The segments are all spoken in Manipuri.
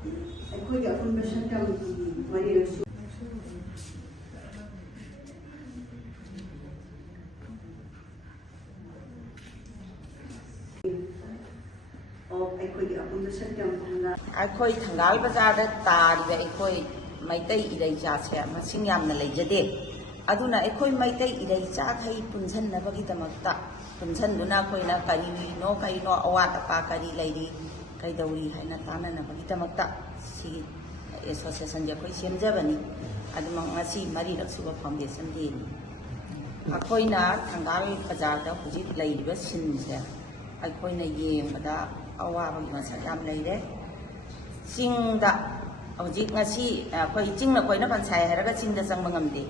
Ekhoigi apunba Shaktam Mariraksu Ekhoigi apunba Shaktam Ekhoi Thangal Bazar tariba ekhoi maitai idai cha se masing yamna leijade aduna ekhoi maitai idai cha thai punjan nabagi damakta punjan duna koina kari no kai no awat apa kari leiri kai dauri haina tana nabagi damakta si association je khoi semjabani aduma ngasi mari raksuba foundation di akhoina Thangal Bazar da hujik leiriba sin se akhoina yengada awabagi masa yam leire Singda Hojik ngasi koi jingna koina pansai haraga singda sangma ngamde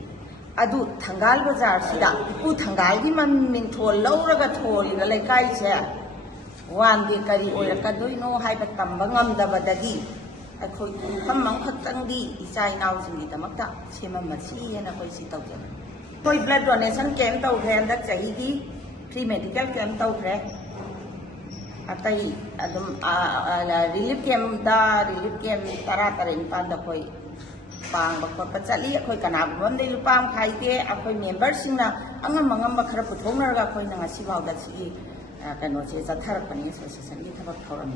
adu Thangal Bazar sida ipu Thangal gi maming thol lauraga tholi na laikai se wande kari oirakadage no haiba tamba ngamdabadagi akhoi thammang khaktangdi ichai naw singi tamakta sema masi hena koi si tawja koi blood donation camp tawre andak chahi gi free medical camp tawre atai adum relief camp tara tarin panda koi pang bakot pachali khoi kana bom dei lupam khaite akhoi member singna angam khara puthongna ga khoi na ngasi bawda si kano che satharak pani association ni thabak thouram